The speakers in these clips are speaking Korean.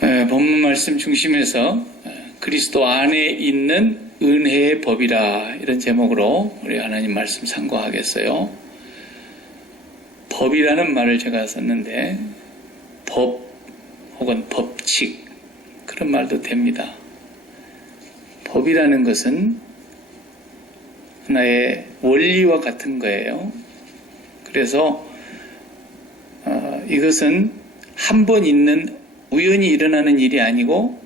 본문 말씀 중심에서 그리스도 안에 있는 은혜의 법이라, 이런 제목으로 우리 하나님 말씀 상고하겠어요. 법이라는 말을 제가 썼는데 법 혹은 법칙, 그런 말도 됩니다. 법이라는 것은 하나의 원리와 같은 거예요. 그래서 이것은 한 번 있는 우연히 일어나는 일이 아니고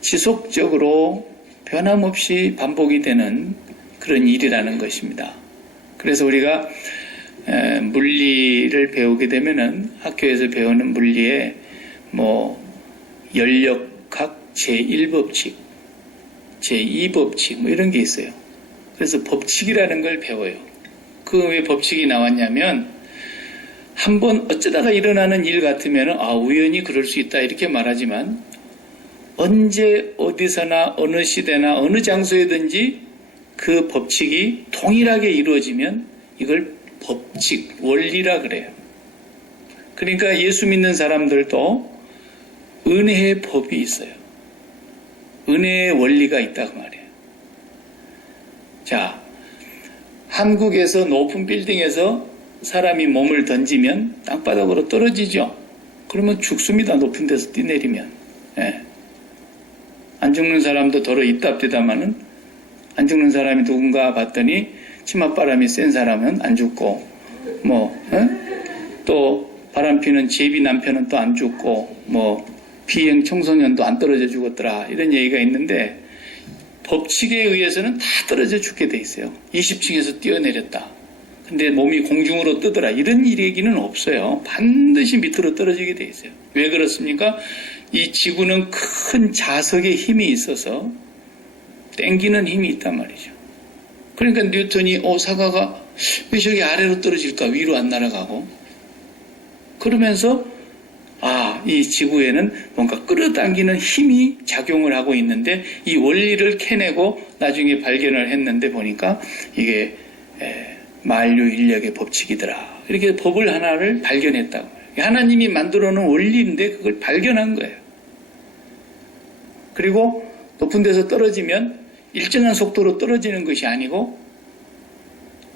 지속적으로 변함없이 반복이 되는 그런 일이라는 것입니다. 그래서 우리가 물리를 배우게 되면은 학교에서 배우는 물리에 연력학 제1법칙, 제2법칙 이런 게 있어요. 그래서 법칙이라는 걸 배워요. 그 왜 법칙이 나왔냐면, 한번 어쩌다가 일어나는 일 같으면 우연히 그럴 수 있다 이렇게 말하지만, 언제 어디서나 어느 시대나 어느 장소에든지 그 법칙이 동일하게 이루어지면 이걸 법칙, 원리라 그래요. 그러니까 예수 믿는 사람들도 은혜의 법이 있어요. 은혜의 원리가 있다고 말이에요. 자, 한국에서 높은 빌딩에서 사람이 몸을 던지면 땅바닥으로 떨어지죠. 그러면 죽습니다. 높은 데서 뛰내리면. 안 죽는 사람도 더러 입답되다마는, 안 죽는 사람이 누군가 봤더니 치맛바람이 센 사람은 안 죽고, 또 바람피는 제비 남편은 또 안 죽고, 비행 청소년도 안 떨어져 죽었더라, 이런 얘기가 있는데, 법칙에 의해서는 다 떨어져 죽게 돼 있어요. 20층에서 뛰어내렸다. 근데 몸이 공중으로 뜨더라, 이런 얘기는 없어요. 반드시 밑으로 떨어지게 돼 있어요. 왜 그렇습니까? 이 지구는 큰 자석의 힘이 있어서 땡기는 힘이 있단 말이죠. 그러니까 뉴턴이 사과가 왜 저기 아래로 떨어질까, 위로 안 날아가고, 그러면서 이 지구에는 뭔가 끌어당기는 힘이 작용을 하고 있는데, 이 원리를 캐내고 나중에 발견을 했는데 보니까 이게 만류 인력의 법칙이더라, 이렇게 법을 하나를 발견했다고. 하나님이 만들어 놓은 원리인데 그걸 발견한 거예요. 그리고 높은 데서 떨어지면 일정한 속도로 떨어지는 것이 아니고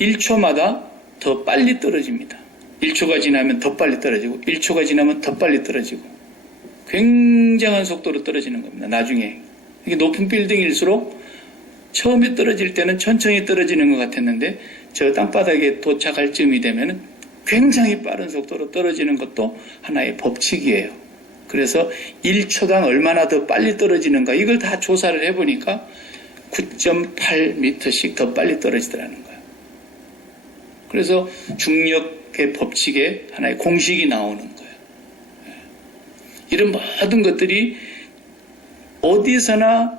1초마다 더 빨리 떨어집니다. 1초가 지나면 더 빨리 떨어지고 1초가 지나면 더 빨리 떨어지고 굉장한 속도로 떨어지는 겁니다. 나중에 이게 높은 빌딩일수록 처음에 떨어질 때는 천천히 떨어지는 것 같았는데, 저 땅바닥에 도착할 쯤이 되면 굉장히 빠른 속도로 떨어지는 것도 하나의 법칙이에요. 그래서 1초당 얼마나 더 빨리 떨어지는가, 이걸 다 조사를 해보니까 9.8m씩 더 빨리 떨어지더라는 거예요. 그래서 중력의 법칙에 하나의 공식이 나오는 거예요. 이런 모든 것들이 어디서나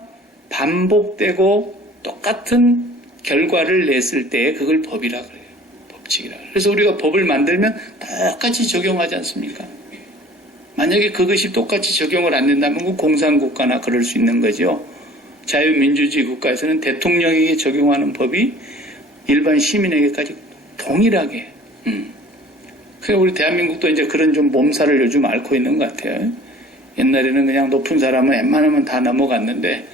반복되고 똑같은 결과를 냈을 때 그걸 법이라 그래요. 법칙이라. 그래서 우리가 법을 만들면 똑같이 적용하지 않습니까? 만약에 그것이 똑같이 적용을 안 된다면 그 공산국가나 그럴 수 있는 거죠. 자유민주주의 국가에서는 대통령에게 적용하는 법이 일반 시민에게까지 동일하게. 그래서 우리 대한민국도 이제 그런 좀 몸살을 요즘 앓고 있는 것 같아요. 옛날에는 그냥 높은 사람은 웬만하면 다 넘어갔는데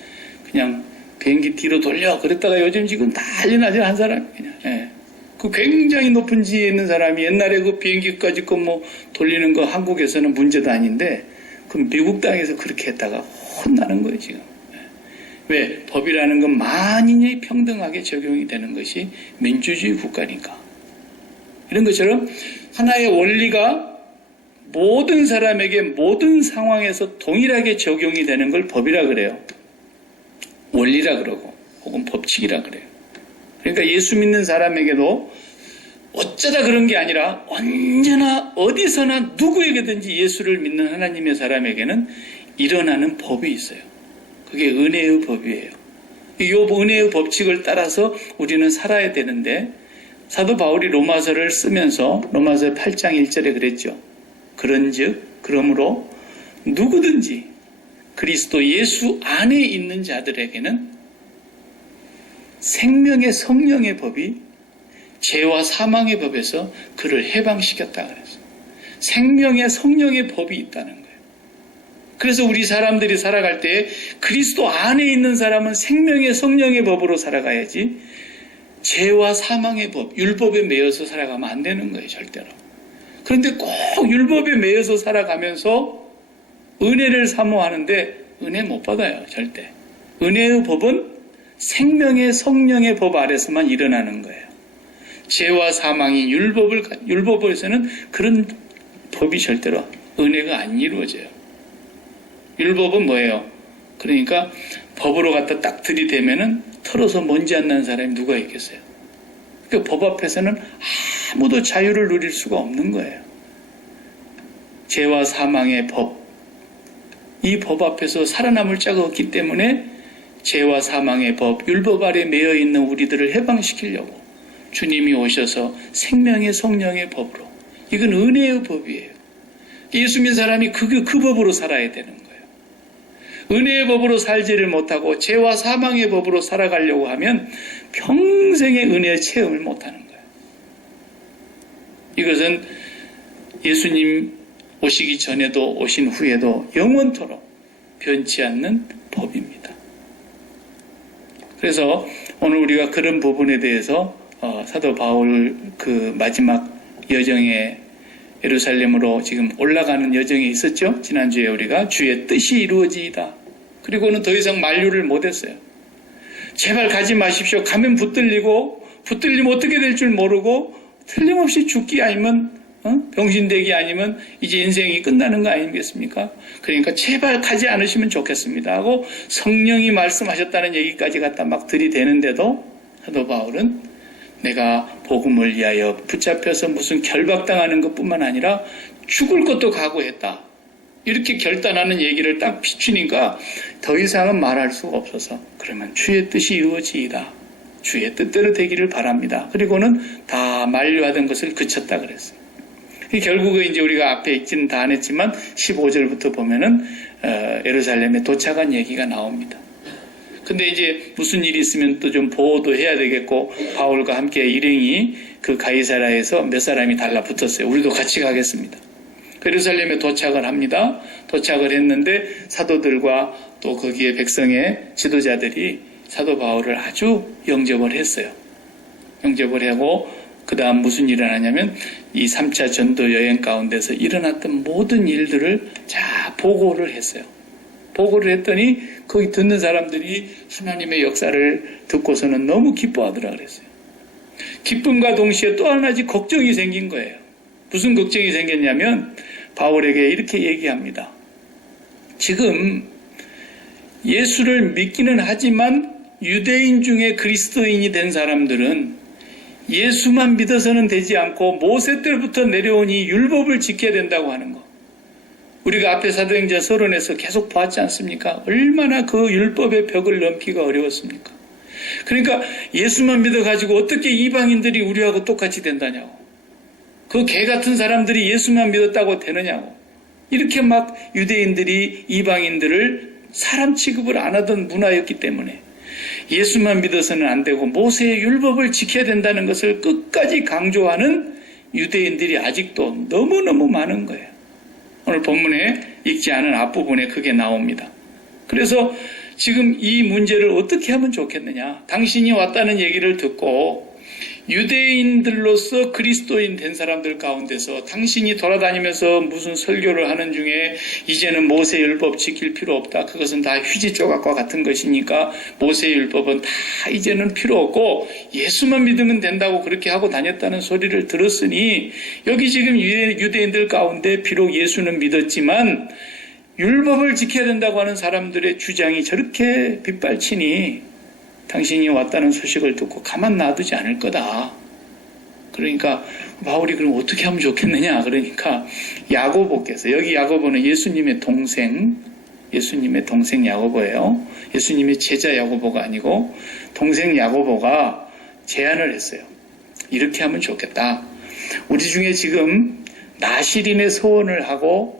그냥 비행기 뒤로 돌려 그랬다가 요즘 지금 난리나죠. 한 사람이 그냥. 그 굉장히 높은 지에 있는 사람이 옛날에 그 비행기까지 돌리는 거 한국에서는 문제도 아닌데, 그럼 미국 땅에서 그렇게 했다가 혼나는 거예요 지금. 왜? 법이라는 건 만인이 평등하게 적용이 되는 것이 민주주의 국가니까. 이런 것처럼 하나의 원리가 모든 사람에게 모든 상황에서 동일하게 적용이 되는 걸 법이라 그래요. 원리라 그러고 혹은 법칙이라 그래요. 그러니까 예수 믿는 사람에게도 어쩌다 그런 게 아니라 언제나 어디서나 누구에게든지 예수를 믿는 하나님의 사람에게는 일어나는 법이 있어요. 그게 은혜의 법이에요. 이 은혜의 법칙을 따라서 우리는 살아야 되는데, 사도 바울이 로마서를 쓰면서 로마서 8장 1절에 그랬죠. 그런즉 그러므로 누구든지 그리스도 예수 안에 있는 자들에게는 생명의 성령의 법이 죄와 사망의 법에서 그를 해방시켰다 그랬어요. 생명의 성령의 법이 있다는 거예요. 그래서 우리 사람들이 살아갈 때 그리스도 안에 있는 사람은 생명의 성령의 법으로 살아가야지 죄와 사망의 법, 율법에 매여서 살아가면 안 되는 거예요, 절대로. 그런데 꼭 율법에 매여서 살아가면서 은혜를 사모하는데 은혜 못 받아요, 절대. 은혜의 법은 생명의 성령의 법 아래서만 일어나는 거예요. 죄와 사망이 율법에서는 그런 법이 절대로 은혜가 안 이루어져요. 율법은 뭐예요? 그러니까 법으로 갖다 딱 들이대면은 털어서 먼지 안 나는 사람이 누가 있겠어요? 그러니까 법 앞에서는 아무도 자유를 누릴 수가 없는 거예요. 죄와 사망의 법, 이 법 앞에서 살아남을 자가 없기 때문에 죄와 사망의 법, 율법 아래 매여 있는 우리들을 해방시키려고 주님이 오셔서 생명의 성령의 법으로, 이건 은혜의 법이에요. 예수 믿는 사람이 그 법으로 살아야 되는 거예요. 은혜의 법으로 살지를 못하고 죄와 사망의 법으로 살아가려고 하면 평생의 은혜의 체험을 못하는 거예요. 이것은 예수님 오시기 전에도 오신 후에도 영원토록 변치 않는 법입니다. 그래서 오늘 우리가 그런 부분에 대해서 사도 바울 그 마지막 여정에 예루살렘으로 지금 올라가는 여정에 있었죠. 지난주에 우리가 주의 뜻이 이루어지이다. 그리고는 더 이상 만류를 못했어요. 제발 가지 마십시오. 가면 붙들리면 어떻게 될 줄 모르고 틀림없이 죽기 아니면 병신되기 아니면 이제 인생이 끝나는 거 아니겠습니까? 그러니까 제발 가지 않으시면 좋겠습니다 하고 성령이 말씀하셨다는 얘기까지 갖다 막 들이대는데도 사도 바울은 내가 복음을 위하여 붙잡혀서 무슨 결박당하는 것뿐만 아니라 죽을 것도 각오했다. 이렇게 결단하는 얘기를 딱 비추니까 더 이상은 말할 수가 없어서 그러면 주의 뜻이 이루어지이다. 주의 뜻대로 되기를 바랍니다. 그리고는 다 만류하던 것을 그쳤다 그랬어요. 결국은 이제 우리가 앞에 읽지는 다 안 했지만 15절부터 보면은 예루살렘에 도착한 얘기가 나옵니다. 근데 이제 무슨 일이 있으면 또 좀 보호도 해야 되겠고 바울과 함께 일행이 그 가이사라에서 몇 사람이 달라붙었어요. 우리도 같이 가겠습니다. 예루살렘에 도착을 합니다. 도착을 했는데 사도들과 또 거기에 백성의 지도자들이 사도 바울을 아주 영접을 했어요. 영접을 하고 그 다음 무슨 일을 하냐면 이 3차 전도 여행 가운데서 일어났던 모든 일들을 다 보고를 했어요. 보고를 했더니 거기 듣는 사람들이 하나님의 역사를 듣고서는 너무 기뻐하더라 그랬어요. 기쁨과 동시에 또 하나씩 걱정이 생긴 거예요. 무슨 걱정이 생겼냐면 바울에게 이렇게 얘기합니다. 지금 예수를 믿기는 하지만 유대인 중에 그리스도인이 된 사람들은 예수만 믿어서는 되지 않고 모세 때부터 내려온 이 율법을 지켜야 된다고 하는 거. 우리가 앞에 사도행전 서론에서 계속 봤지 않습니까? 얼마나 그 율법의 벽을 넘기가 어려웠습니까? 그러니까 예수만 믿어가지고 어떻게 이방인들이 우리하고 똑같이 된다냐고. 그 개 같은 사람들이 예수만 믿었다고 되느냐고. 이렇게 막 유대인들이 이방인들을 사람 취급을 안 하던 문화였기 때문에 예수만 믿어서는 안 되고 모세의 율법을 지켜야 된다는 것을 끝까지 강조하는 유대인들이 아직도 너무너무 많은 거예요. 오늘 본문에 읽지 않은 앞부분에 그게 나옵니다. 그래서 지금 이 문제를 어떻게 하면 좋겠느냐. 당신이 왔다는 얘기를 듣고 유대인들로서 그리스도인 된 사람들 가운데서 당신이 돌아다니면서 무슨 설교를 하는 중에 이제는 모세 율법 지킬 필요 없다. 그것은 다 휴지 조각과 같은 것이니까 모세 율법은 다 이제는 필요 없고 예수만 믿으면 된다고 그렇게 하고 다녔다는 소리를 들었으니 여기 지금 유대인들 가운데 비록 예수는 믿었지만 율법을 지켜야 된다고 하는 사람들의 주장이 저렇게 빗발치니 당신이 왔다는 소식을 듣고 가만 놔두지 않을 거다. 그러니까 바울이 그럼 어떻게 하면 좋겠느냐. 그러니까 야고보께서, 여기 야고보는 예수님의 동생 야고보예요. 예수님의 제자 야고보가 아니고 동생 야고보가 제안을 했어요. 이렇게 하면 좋겠다. 우리 중에 지금 나실인의 서원을 하고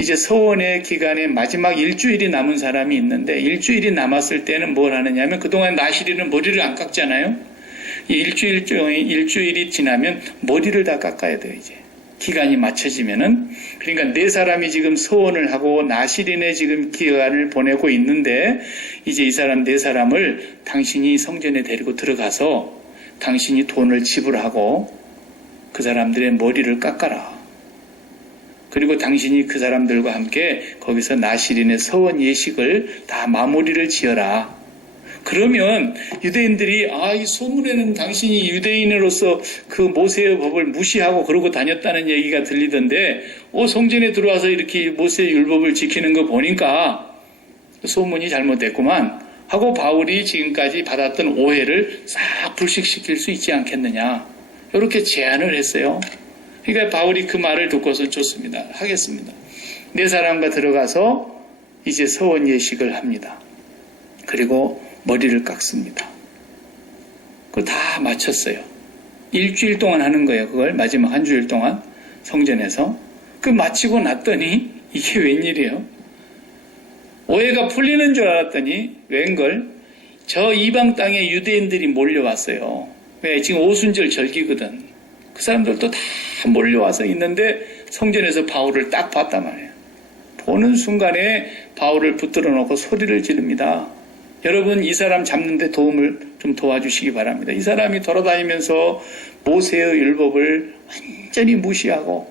이제 서원의 기간에 마지막 일주일이 남은 사람이 있는데 일주일이 남았을 때는 뭘 하느냐면 그동안 나실인은 머리를 안 깎잖아요. 일주일이 지나면 머리를 다 깎아야 돼요. 이제 기간이 맞춰지면은, 그러니까 네 사람이 지금 서원을 하고 나시린에 지금 기간을 보내고 있는데, 이제 이 사람 네 사람을 당신이 성전에 데리고 들어가서 당신이 돈을 지불하고 그 사람들의 머리를 깎아라. 그리고 당신이 그 사람들과 함께 거기서 나시린의 서원 예식을 다 마무리를 지어라. 그러면 유대인들이 이 소문에는 당신이 유대인으로서 그 모세의 법을 무시하고 그러고 다녔다는 얘기가 들리던데 성전에 들어와서 이렇게 모세의 율법을 지키는 거 보니까 소문이 잘못됐구만 하고 바울이 지금까지 받았던 오해를 싹 불식시킬 수 있지 않겠느냐, 이렇게 제안을 했어요. 그러니까 바울이 그 말을 듣고서 좋습니다, 하겠습니다. 네 사람과 들어가서 이제 서원 예식을 합니다. 그리고 머리를 깎습니다. 그걸 다 마쳤어요. 일주일 동안 하는 거예요. 그걸 마지막 한 주일 동안 성전에서. 그 마치고 났더니 이게 웬일이에요? 오해가 풀리는 줄 알았더니 웬걸? 저 이방 땅에 유대인들이 몰려왔어요. 왜? 지금 오순절 절기거든. 그 사람들도 다 몰려와서 있는데 성전에서 바울을 딱 봤단 말이에요. 보는 순간에 바울을 붙들어 놓고 소리를 지릅니다. 여러분, 이 사람 잡는데 도움을 좀 도와주시기 바랍니다. 이 사람이 돌아다니면서 모세의 율법을 완전히 무시하고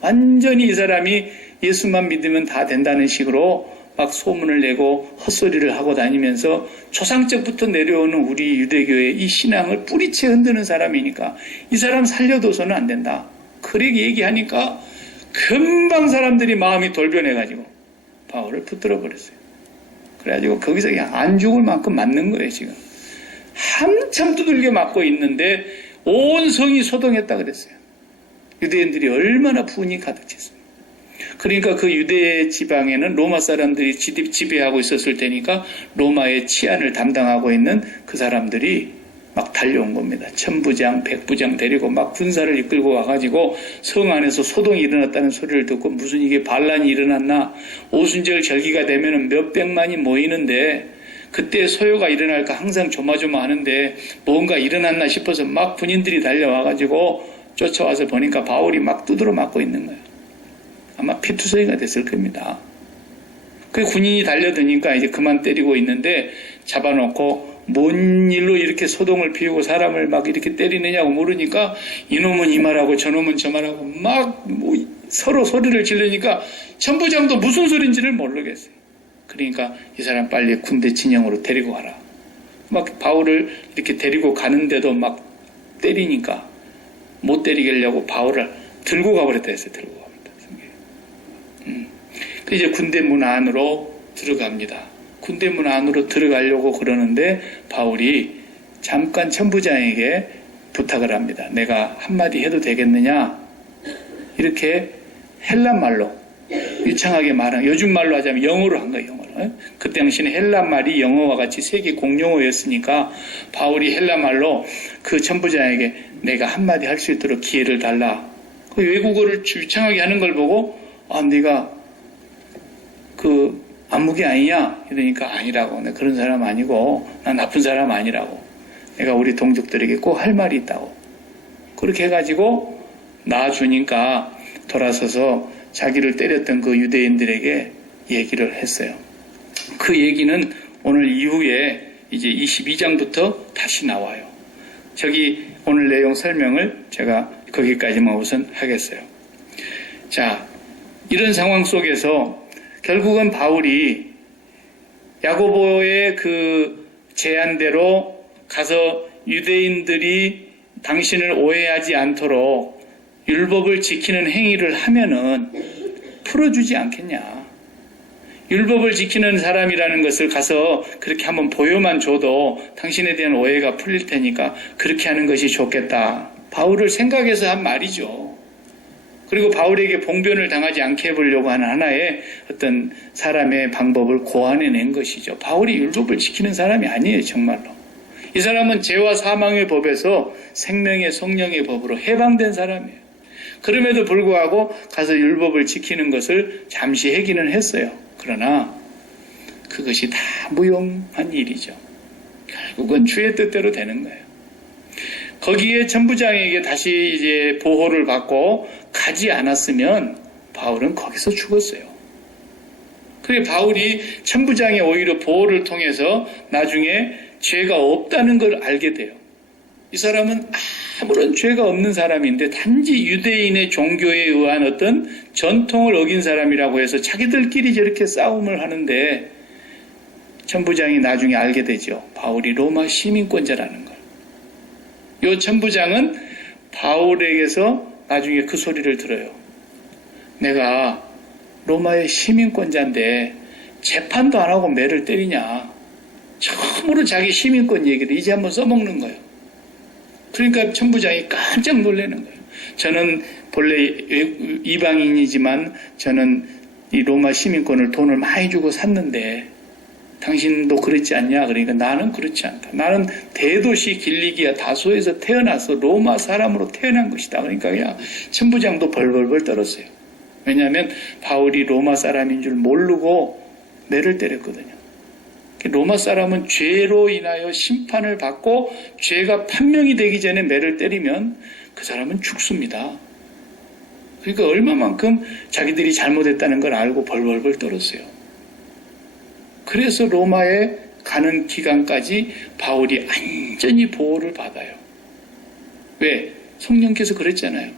완전히 이 사람이 예수만 믿으면 다 된다는 식으로 막 소문을 내고 헛소리를 하고 다니면서 조상적부터 내려오는 우리 유대교의 이 신앙을 뿌리채 흔드는 사람이니까 이 사람 살려둬서는 안 된다. 그렇게 얘기하니까 금방 사람들이 마음이 돌변해가지고 바울을 붙들어 버렸어요. 그래가지고 거기서 그냥 안 죽을 만큼 맞는 거예요, 지금. 한참 두들겨 맞고 있는데 온 성이 소동했다 그랬어요. 유대인들이 얼마나 분이 가득 찼습니까? 그러니까 그 유대 지방에는 로마 사람들이 지배하고 있었을 테니까 로마의 치안을 담당하고 있는 그 사람들이 막 달려온 겁니다. 천부장, 백부장 데리고 막 군사를 이끌고 와가지고 성 안에서 소동이 일어났다는 소리를 듣고 무슨 이게 반란이 일어났나, 오순절 절기가 되면은 몇백만이 모이는데 그때 소요가 일어날까 항상 조마조마하는데 뭔가 일어났나 싶어서 막 군인들이 달려와가지고 쫓아와서 보니까 바울이 막 두드러 맞고 있는 거예요. 아마 피투성이가 됐을 겁니다. 그 군인이 달려드니까 이제 그만 때리고 있는데 잡아놓고 뭔 일로 이렇게 소동을 피우고 사람을 막 이렇게 때리느냐고 물으니까 이놈은 이 말하고 저놈은 저 말하고 막 서로 소리를 지르니까 천부장도 무슨 소린지를 모르겠어요. 그러니까 이 사람 빨리 군대 진영으로 데리고 가라. 막 바울을 이렇게 데리고 가는데도 막 때리니까 못 때리겠냐고 바울을 들고 가버렸다 했어요. 들고 가버렸다. 그 이제 군대 문 안으로 들어갑니다. 군대 문 안으로 들어가려고 그러는데 바울이 잠깐 천부장에게 부탁을 합니다. 내가 한마디 해도 되겠느냐? 이렇게 헬란 말로 유창하게 말한, 요즘 말로 하자면 영어로 한 거예요. 영어로. 그 당시는 헬란 말이 영어와 같이 세계 공용어였으니까 바울이 헬란 말로 그 천부장에게 내가 한마디 할 수 있도록 기회를 달라. 그 외국어를 유창하게 하는 걸 보고 네가 그 안목이 아니냐? 이러니까 아니라고. 내가 그런 사람 아니고 난 나쁜 사람 아니라고. 내가 우리 동족들에게 꼭 할 말이 있다고. 그렇게 해가지고 놔주니까 돌아서서 자기를 때렸던 그 유대인들에게 얘기를 했어요. 그 얘기는 오늘 이후에 이제 22장부터 다시 나와요. 저기 오늘 내용 설명을 제가 거기까지만 우선 하겠어요. 자, 이런 상황 속에서 결국은 바울이 야고보의 그 제안대로 가서 유대인들이 당신을 오해하지 않도록 율법을 지키는 행위를 하면은 풀어주지 않겠냐. 율법을 지키는 사람이라는 것을 가서 그렇게 한번 보여만 줘도 당신에 대한 오해가 풀릴 테니까 그렇게 하는 것이 좋겠다. 바울을 생각해서 한 말이죠. 그리고 바울에게 봉변을 당하지 않게 해보려고 하는 하나의 어떤 사람의 방법을 고안해낸 것이죠. 바울이 율법을 지키는 사람이 아니에요, 정말로. 이 사람은 죄와 사망의 법에서 생명의 성령의 법으로 해방된 사람이에요. 그럼에도 불구하고 가서 율법을 지키는 것을 잠시 해기는 했어요. 그러나 그것이 다 무용한 일이죠. 결국은 주의 뜻대로 되는 거예요. 거기에 천부장에게 다시 이제 보호를 받고 가지 않았으면 바울은 거기서 죽었어요. 그래 바울이 천부장의 오히려 보호를 통해서 나중에 죄가 없다는 걸 알게 돼요. 이 사람은 아무런 죄가 없는 사람인데 단지 유대인의 종교에 의한 어떤 전통을 어긴 사람이라고 해서 자기들끼리 저렇게 싸움을 하는데 천부장이 나중에 알게 되죠. 바울이 로마 시민권자라는 걸. 이 천부장은 바울에게서 나중에 그 소리를 들어요. 내가 로마의 시민권자인데 재판도 안 하고 매를 때리냐. 처음으로 자기 시민권 얘기를 이제 한번 써먹는 거예요. 그러니까 천부장이 깜짝 놀라는 거예요. 저는 본래 이방인이지만 저는 이 로마 시민권을 돈을 많이 주고 샀는데 당신도 그렇지 않냐? 그러니까 나는 그렇지 않다. 나는 대도시 길리기아 다소에서 태어나서 로마 사람으로 태어난 것이다. 그러니까 그냥 천부장도 벌벌벌 떨었어요. 왜냐하면 바울이 로마 사람인 줄 모르고 매를 때렸거든요. 로마 사람은 죄로 인하여 심판을 받고 죄가 판명이 되기 전에 매를 때리면 그 사람은 죽습니다. 그러니까 얼마만큼 자기들이 잘못했다는 걸 알고 벌벌벌 떨었어요. 그래서 로마에 가는 기간까지 바울이 완전히 보호를 받아요. 왜? 성령께서 그랬잖아요.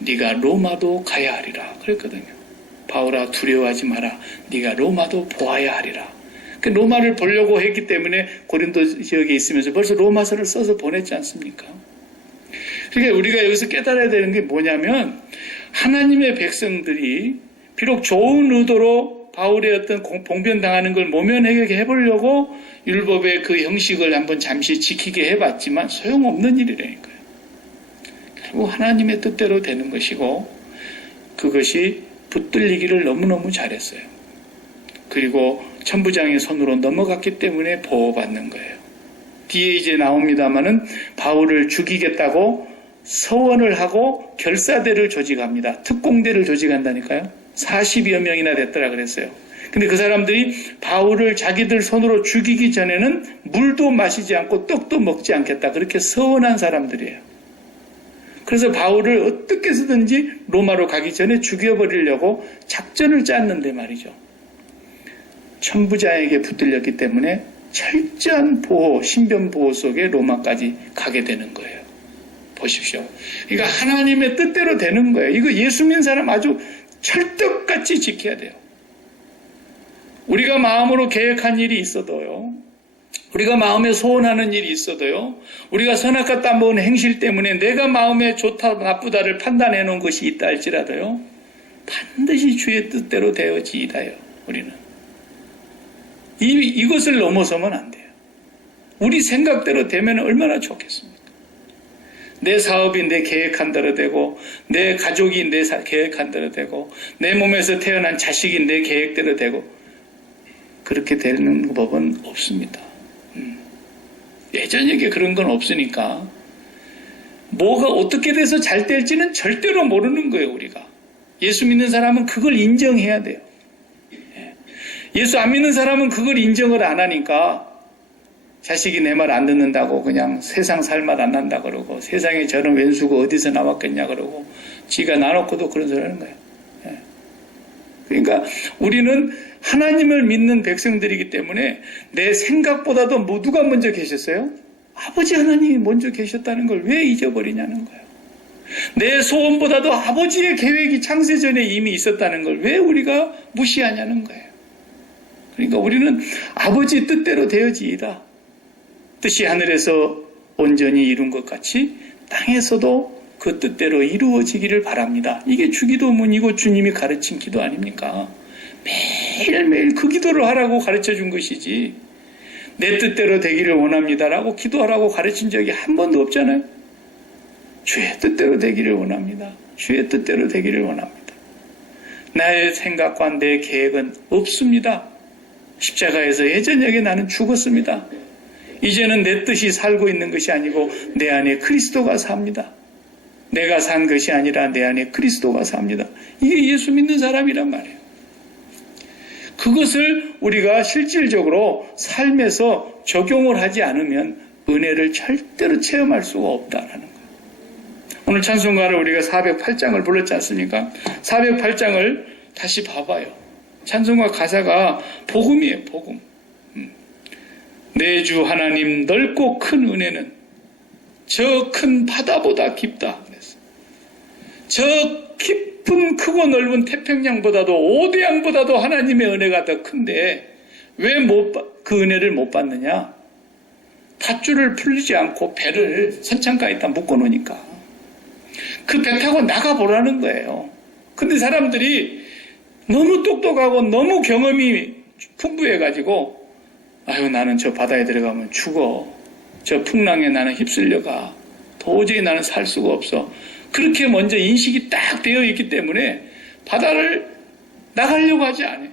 네가 로마도 가야 하리라 그랬거든요. 바울아 두려워하지 마라. 네가 로마도 보아야 하리라. 로마를 보려고 했기 때문에 고린도 지역에 있으면서 벌써 로마서를 써서 보냈지 않습니까? 그러니까 우리가 여기서 깨달아야 되는 게 뭐냐면 하나님의 백성들이 비록 좋은 의도로 바울의 어떤 봉변당하는 걸 모면하게 해보려고 율법의 그 형식을 한번 잠시 지키게 해봤지만 소용없는 일이라니까요. 결국 하나님의 뜻대로 되는 것이고 그것이 붙들리기를 너무너무 잘했어요. 그리고 천부장의 손으로 넘어갔기 때문에 보호받는 거예요. 뒤에 이제 나옵니다마는 바울을 죽이겠다고 서원을 하고 결사대를 조직합니다. 특공대를 조직한다니까요. 40여 명이나 됐더라 그랬어요. 근데 그 사람들이 바울을 자기들 손으로 죽이기 전에는 물도 마시지 않고 떡도 먹지 않겠다. 그렇게 서원한 사람들이에요. 그래서 바울을 어떻게 해서든지 로마로 가기 전에 죽여버리려고 작전을 짰는데 말이죠. 천부장에게 붙들렸기 때문에 철저한 보호, 신변 보호 속에 로마까지 가게 되는 거예요. 보십시오. 그러니까 하나님의 뜻대로 되는 거예요. 이거 예수 믿는 사람 아주 철떡같이 지켜야 돼요. 우리가 마음으로 계획한 일이 있어도요. 우리가 마음에 소원하는 일이 있어도요. 우리가 선악과 따먹은 행실 때문에 내가 마음에 좋다 나쁘다를 판단해 놓은 것이 있다 할지라도요. 반드시 주의 뜻대로 되어지이다요. 우리는. 이것을 넘어서면 안 돼요. 우리 생각대로 되면 얼마나 좋겠습니까? 내 사업이 내 계획한 대로 되고 내 가족이 내 계획한 대로 되고 내 몸에서 태어난 자식이 내 계획대로 되고 그렇게 되는 법은 없습니다. 예전에 그런 건 없으니까 뭐가 어떻게 돼서 잘 될지는 절대로 모르는 거예요. 우리가. 예수 믿는 사람은 그걸 인정해야 돼요. 예수 안 믿는 사람은 그걸 인정을 안 하니까 자식이 내 말 안 듣는다고 그냥 세상 살 맛 안 난다 그러고 세상에 저런 왼수가 어디서 나왔겠냐 그러고 지가 나놓고도 그런 소리 하는 거예요. 그러니까 우리는 하나님을 믿는 백성들이기 때문에 내 생각보다도 누가 먼저 계셨어요? 아버지 하나님이 먼저 계셨다는 걸 왜 잊어버리냐는 거예요. 내 소원보다도 아버지의 계획이 창세전에 이미 있었다는 걸 왜 우리가 무시하냐는 거예요. 그러니까 우리는 아버지 뜻대로 되어지이다. 뜻이 하늘에서 온전히 이룬 것 같이 땅에서도 그 뜻대로 이루어지기를 바랍니다. 이게 주기도문이고 주님이 가르친 기도 아닙니까? 매일매일 그 기도를 하라고 가르쳐 준 것이지 내 뜻대로 되기를 원합니다라고 기도하라고 가르친 적이 한 번도 없잖아요. 주의 뜻대로 되기를 원합니다. 주의 뜻대로 되기를 원합니다. 나의 생각과 내 계획은 없습니다. 십자가에서 예전에 나는 죽었습니다. 이제는 내 뜻이 살고 있는 것이 아니고 내 안에 그리스도가 삽니다. 내가 산 것이 아니라 내 안에 그리스도가 삽니다. 이게 예수 믿는 사람이란 말이에요. 그것을 우리가 실질적으로 삶에서 적용을 하지 않으면 은혜를 절대로 체험할 수가 없다라는 거예요. 오늘 찬송가를 우리가 408장을 불렀지 않습니까? 408장을 다시 봐봐요. 찬송가 가사가 복음이에요, 복음. 내 주 하나님 넓고 큰 은혜는 저 큰 바다보다 깊다. 저 깊은 크고 넓은 태평양보다도 오대양보다도 하나님의 은혜가 더 큰데 왜 그 은혜를 못 받느냐? 밧줄을 풀리지 않고 배를 선창가에다 묶어놓으니까 그 배 타고 나가보라는 거예요. 근데 사람들이 너무 똑똑하고 너무 경험이 풍부해가지고 아유 나는 저 바다에 들어가면 죽어. 저 풍랑에 나는 휩쓸려가. 도저히 나는 살 수가 없어. 그렇게 먼저 인식이 딱 되어 있기 때문에 바다를 나가려고 하지 않아요.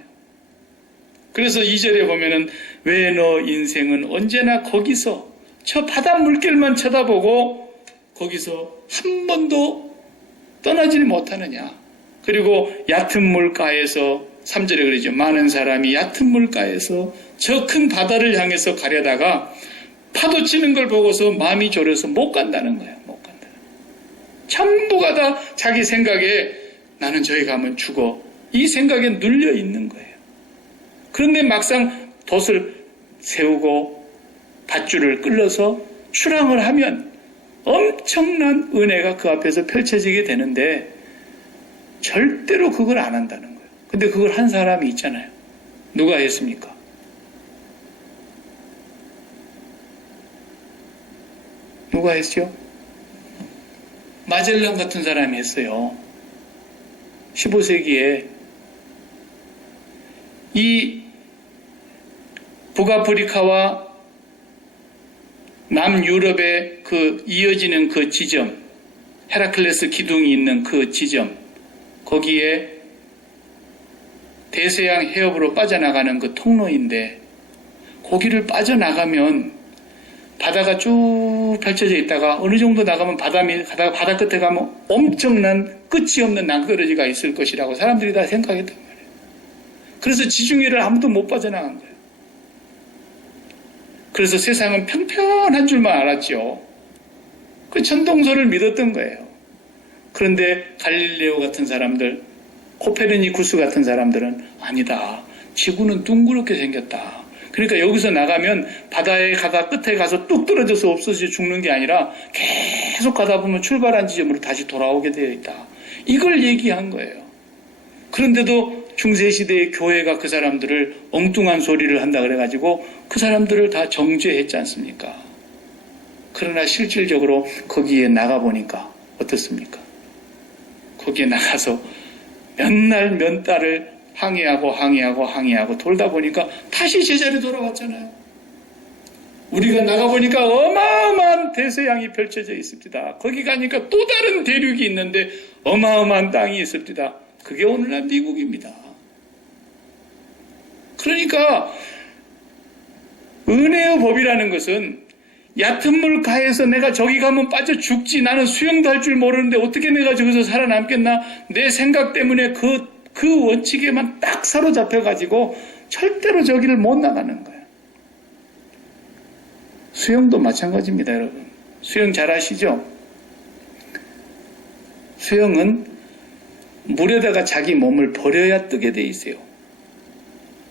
그래서 2절에 보면은 왜 너 인생은 언제나 거기서 저 바다 물결만 쳐다보고 거기서 한 번도 떠나지 못하느냐. 그리고 얕은 물가에서 3절에 그러죠. 많은 사람이 얕은 물가에서 저 큰 바다를 향해서 가려다가 파도 치는 걸 보고서 마음이 졸여서 못 간다는 거예요. 못 간다. 전부가 다 자기 생각에 나는 저기 가면 죽어. 이 생각에 눌려 있는 거예요. 그런데 막상 돛을 세우고 밧줄을 끌어서 출항을 하면 엄청난 은혜가 그 앞에서 펼쳐지게 되는데 절대로 그걸 안 한다는 거예요. 근데 그걸 한 사람이 있잖아요. 누가 했습니까? 누가 했죠? 마젤란 같은 사람이 했어요. 15세기에 이 북아프리카와 남유럽의 그 이어지는 그 지점, 헤라클레스 기둥이 있는 그 지점, 거기에 대서양 해협으로 빠져나가는 그 통로인데 거기를 빠져나가면 바다가 쭉 펼쳐져 있다가 어느 정도 나가면 바다 끝에 가면 엄청난 끝이 없는 낭떠러지가 있을 것이라고 사람들이 다 생각했단 말이에요. 그래서 지중해를 아무도 못 빠져나간 거예요. 그래서 세상은 평평한 줄만 알았죠. 그 천동설을 믿었던 거예요. 그런데 갈릴레오 같은 사람들, 코페르니쿠스 같은 사람들은 아니다. 지구는 둥그렇게 생겼다. 그러니까 여기서 나가면 바다에 가다 끝에 가서 뚝 떨어져서 없어져 죽는 게 아니라 계속 가다 보면 출발한 지점으로 다시 돌아오게 되어 있다. 이걸 얘기한 거예요. 그런데도 중세시대의 교회가 그 사람들을 엉뚱한 소리를 한다 그래가지고 그 사람들을 다 정죄했지 않습니까? 그러나 실질적으로 거기에 나가보니까 어떻습니까? 거기에 나가서 몇 날 몇 달을 항해하고 돌다 보니까 다시 제자리에 돌아왔잖아요. 우리가 나가보니까 어마어마한 대서양이 펼쳐져 있습니다. 거기 가니까 또 다른 대륙이 있는데 어마어마한 땅이 있습니다. 그게 오늘날 미국입니다. 그러니까 은혜의 법이라는 것은 얕은 물가에서 내가 저기 가면 빠져 죽지. 나는 수영도 할 줄 모르는데 어떻게 내가 저기서 살아남겠나. 내 생각 때문에 그 원칙에만 딱 사로잡혀가지고 절대로 저기를 못 나가는 거예요. 수영도 마찬가지입니다, 여러분. 수영 잘 아시죠? 수영은 물에다가 자기 몸을 버려야 뜨게 돼 있어요.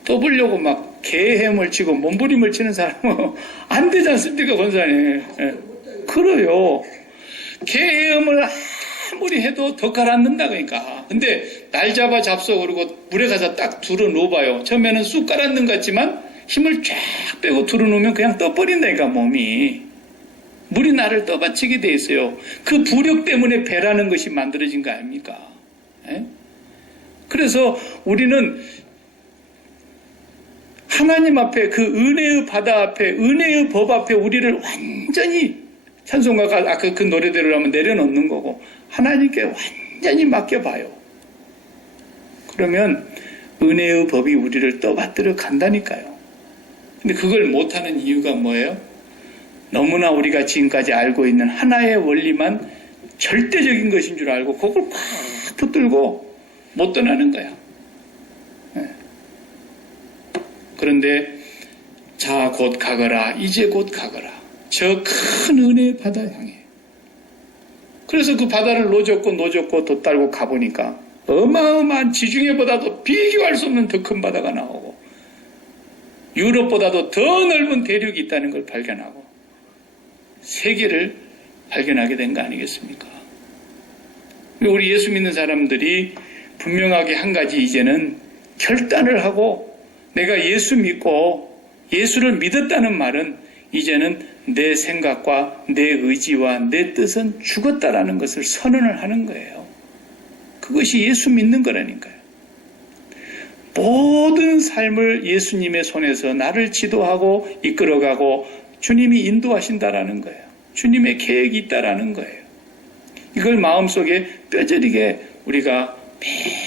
떠보려고 막 개헤엄을 치고 몸부림을 치는 사람은 안 되지 않습니까, 권사님? 그래요. 개헤엄을 아무리 해도 더 가라앉는다 그러니까. 근데 날 잡아 잡서 그러고 물에 가서 딱 둘어 놓아봐요. 처음에는 쑥 가라앉는 것 같지만 힘을 쫙 빼고 둘어 놓으면 그냥 떠버린다니까 몸이. 물이 나를 떠받치게 돼 있어요. 그 부력 때문에 배라는 것이 만들어진 거 아닙니까? 에? 그래서 우리는 하나님 앞에 그 은혜의 바다 앞에 은혜의 법 앞에 우리를 완전히 찬송가가 아까 그 노래대로 하면 내려놓는 거고 하나님께 완전히 맡겨봐요. 그러면 은혜의 법이 우리를 떠받들어 간다니까요. 근데 그걸 못하는 이유가 뭐예요? 너무나 우리가 지금까지 알고 있는 하나의 원리만 절대적인 것인 줄 알고 그걸 꽉 붙들고 못 떠나는 거야. 그런데 자 곧 가거라. 이제 곧 가거라. 저 큰 은혜의 바다 향해. 그래서 그 바다를 노젓고 돛달고 가보니까 어마어마한 지중해보다도 비교할 수 없는 더 큰 바다가 나오고 유럽보다도 더 넓은 대륙이 있다는 걸 발견하고 세계를 발견하게 된 거 아니겠습니까? 우리 예수 믿는 사람들이 분명하게 한 가지 이제는 결단을 하고 내가 예수 믿고 예수를 믿었다는 말은 이제는 내 생각과 내 의지와 내 뜻은 죽었다라는 것을 선언을 하는 거예요. 그것이 예수 믿는 거라니까요. 모든 삶을 예수님의 손에서 나를 지도하고 이끌어가고 주님이 인도하신다라는 거예요. 주님의 계획이 있다라는 거예요. 이걸 마음속에 뼈저리게 우리가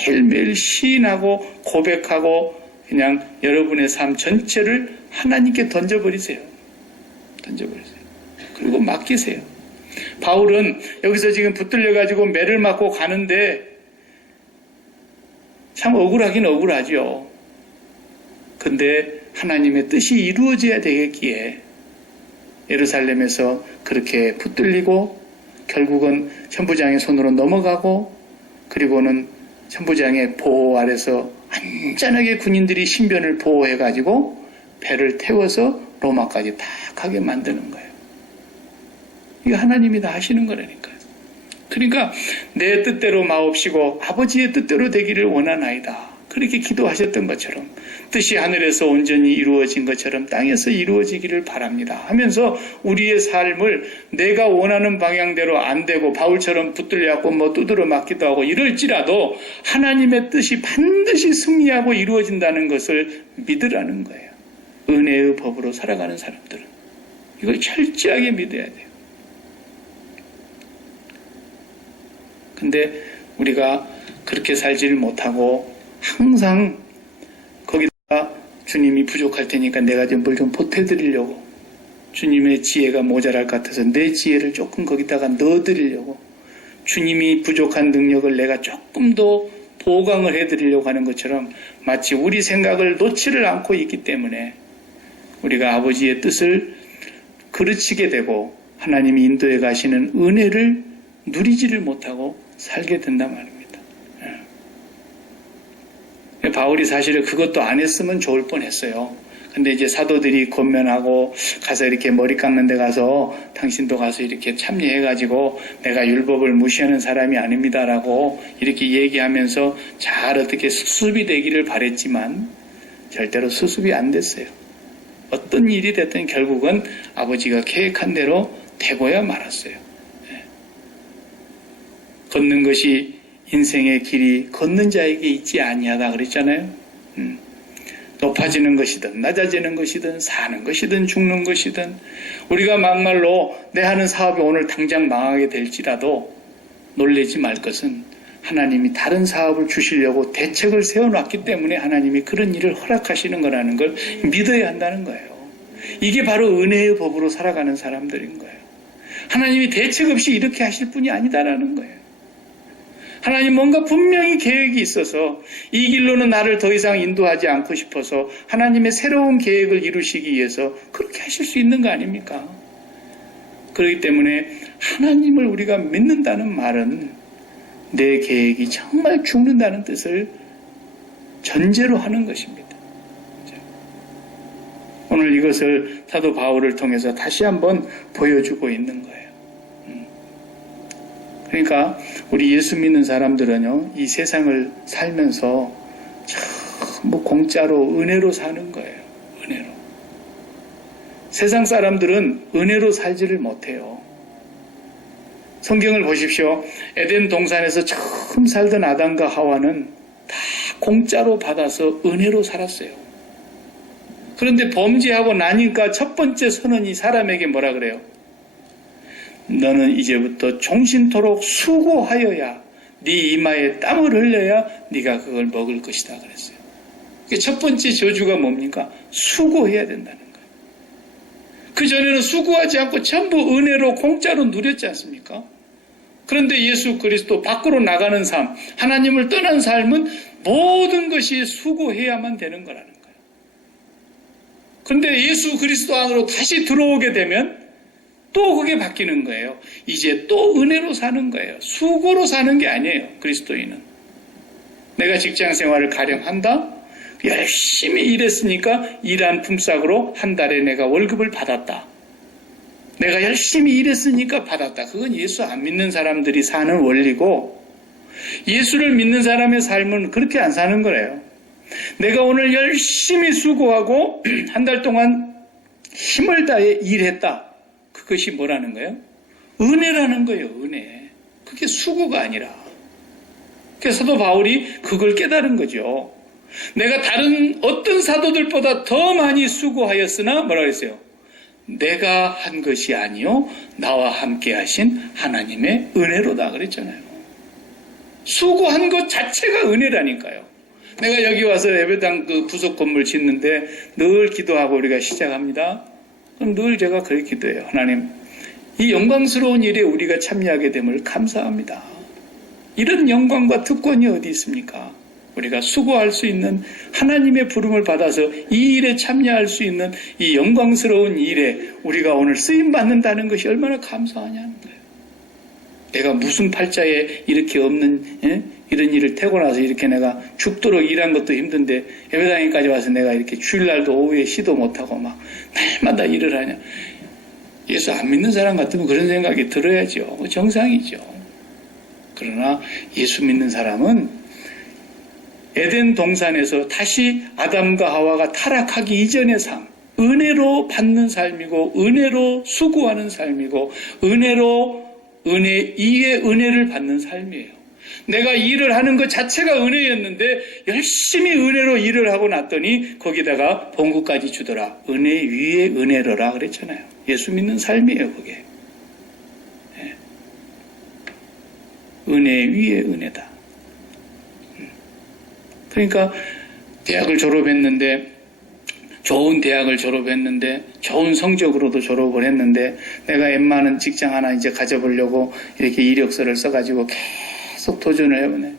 매일매일 시인하고 고백하고 그냥 여러분의 삶 전체를 하나님께 던져버리세요. 그리고 맡기세요. 바울은 여기서 지금 붙들려가지고 매를 맞고 가는데 참 억울하긴 억울하죠. 근데 하나님의 뜻이 이루어져야 되겠기에 예루살렘에서 그렇게 붙들리고 결국은 천부장의 손으로 넘어가고 그리고는 천부장의 보호 아래서 안전하게 군인들이 신변을 보호해가지고 배를 태워서 로마까지 다 가게 만드는 거예요. 이게 하나님이 다 하시는 거라니까요. 그러니까 내 뜻대로 마옵시고 아버지의 뜻대로 되기를 원하나이다. 그렇게 기도하셨던 것처럼 뜻이 하늘에서 온전히 이루어진 것처럼 땅에서 이루어지기를 바랍니다 하면서 우리의 삶을 내가 원하는 방향대로 안 되고 바울처럼 붙들려갖고 뭐 두드러 맞기도 하고 이럴지라도 하나님의 뜻이 반드시 승리하고 이루어진다는 것을 믿으라는 거예요. 은혜의 법으로 살아가는 사람들은 이걸 철저하게 믿어야 돼요. 근데 우리가 그렇게 살지를 못하고 항상 거기다가 주님이 부족할 테니까 내가 좀 뭘 좀 보태드리려고 주님의 지혜가 모자랄 것 같아서 내 지혜를 조금 거기다가 넣어드리려고 주님이 부족한 능력을 내가 조금 더 보강을 해드리려고 하는 것처럼 마치 우리 생각을 놓지를 않고 있기 때문에 우리가 아버지의 뜻을 그르치게 되고 하나님이 인도해 가시는 은혜를 누리지를 못하고 살게 된단 말입니다. 바울이 사실은 그것도 안 했으면 좋을 뻔했어요. 근데 이제 사도들이 권면하고 가서 이렇게 머리 깎는 데 가서 당신도 가서 이렇게 참여해가지고 내가 율법을 무시하는 사람이 아닙니다라고 이렇게 얘기하면서 잘 어떻게 수습이 되기를 바랬지만 절대로 수습이 안 됐어요. 어떤 일이 됐든 결국은 아버지가 계획한 대로 되고야 말았어요. 걷는 것이 인생의 길이 걷는 자에게 있지 아니하다 그랬잖아요. 높아지는 것이든 낮아지는 것이든 사는 것이든 죽는 것이든 우리가 막말로 내 하는 사업이 오늘 당장 망하게 될지라도 놀라지 말 것은 하나님이 다른 사업을 주시려고 대책을 세워놨기 때문에 하나님이 그런 일을 허락하시는 거라는 걸 믿어야 한다는 거예요. 이게 바로 은혜의 법으로 살아가는 사람들인 거예요. 하나님이 대책 없이 이렇게 하실 분이 아니다라는 거예요. 하나님 뭔가 분명히 계획이 있어서 이 길로는 나를 더 이상 인도하지 않고 싶어서 하나님의 새로운 계획을 이루시기 위해서 그렇게 하실 수 있는 거 아닙니까? 그렇기 때문에 하나님을 우리가 믿는다는 말은 내 계획이 정말 죽는다는 뜻을 전제로 하는 것입니다. 오늘 이것을 사도 바울을 통해서 다시 한번 보여주고 있는 거예요. 그러니까 우리 예수 믿는 사람들은요, 이 세상을 살면서 전부 공짜로 은혜로 사는 거예요. 은혜로. 세상 사람들은 은혜로 살지를 못해요. 성경을 보십시오. 에덴 동산에서 처음 살던 아담과 하와는 다 공짜로 받아서 은혜로 살았어요. 그런데 범죄하고 나니까 첫 번째 선언이 사람에게 뭐라 그래요? 너는 이제부터 종신토록 수고하여야 네 이마에 땀을 흘려야 네가 그걸 먹을 것이다 그랬어요. 첫 번째 저주가 뭡니까? 수고해야 된다는 거예요. 그전에는 수고하지 않고 전부 은혜로 공짜로 누렸지 않습니까? 그런데 예수 그리스도 밖으로 나가는 삶, 하나님을 떠난 삶은 모든 것이 수고해야만 되는 거라는 거예요. 그런데 예수 그리스도 안으로 다시 들어오게 되면 또 그게 바뀌는 거예요. 이제 또 은혜로 사는 거예요. 수고로 사는 게 아니에요. 그리스도인은. 내가 직장 생활을 가령 한다? 열심히 일했으니까 일한 품삯으로 한 달에 내가 월급을 받았다. 내가 열심히 일했으니까 받았다. 그건 예수 안 믿는 사람들이 사는 원리고, 예수를 믿는 사람의 삶은 그렇게 안 사는 거래요. 내가 오늘 열심히 수고하고 한 달 동안 힘을 다해 일했다. 그것이 뭐라는 거예요? 은혜라는 거예요. 은혜. 그게 수고가 아니라. 그래서 사도 바울이 그걸 깨달은 거죠. 내가 다른 어떤 사도들보다 더 많이 수고하였으나 뭐라고 했어요? 내가 한 것이 아니요 나와 함께 하신 하나님의 은혜로다 그랬잖아요. 수고한 것 자체가 은혜라니까요. 내가 여기 와서 예배당 그 부속 건물 짓는데 늘 기도하고 우리가 시작합니다. 그럼 늘 제가 그렇게 기도해요. 하나님, 이 영광스러운 일에 우리가 참여하게 됨을 감사합니다. 이런 영광과 특권이 어디 있습니까? 우리가 수고할 수 있는 하나님의 부름을 받아서 이 일에 참여할 수 있는 이 영광스러운 일에 우리가 오늘 쓰임받는다는 것이 얼마나 감사하냐는 거예요. 내가 무슨 팔자에 이렇게 없는 이런 일을 태고 나서 이렇게 내가 죽도록 일한 것도 힘든데 예배당에까지 와서 내가 이렇게 주일날도 오후에 쉬도 못하고 막 날마다 일을 하냐. 예수 안 믿는 사람 같으면 그런 생각이 들어야죠. 정상이죠. 그러나 예수 믿는 사람은 에덴 동산에서 다시 아담과 하와가 타락하기 이전의 삶, 은혜로 받는 삶이고 은혜로 수고하는 삶이고 은혜 이의 은혜를 받는 삶이에요. 내가 일을 하는 것 자체가 은혜였는데 열심히 은혜로 일을 하고 났더니 거기다가 봉급까지 주더라. 은혜 위에 은혜로라 그랬잖아요. 예수 믿는 삶이에요, 그게. 네. 은혜 위에 은혜다. 그러니까 대학을 졸업했는데 좋은 대학을 졸업했는데 좋은 성적으로도 졸업을 했는데 내가 웬만한 직장 하나 이제 가져보려고 이렇게 이력서를 써가지고 계속 도전을 해보네.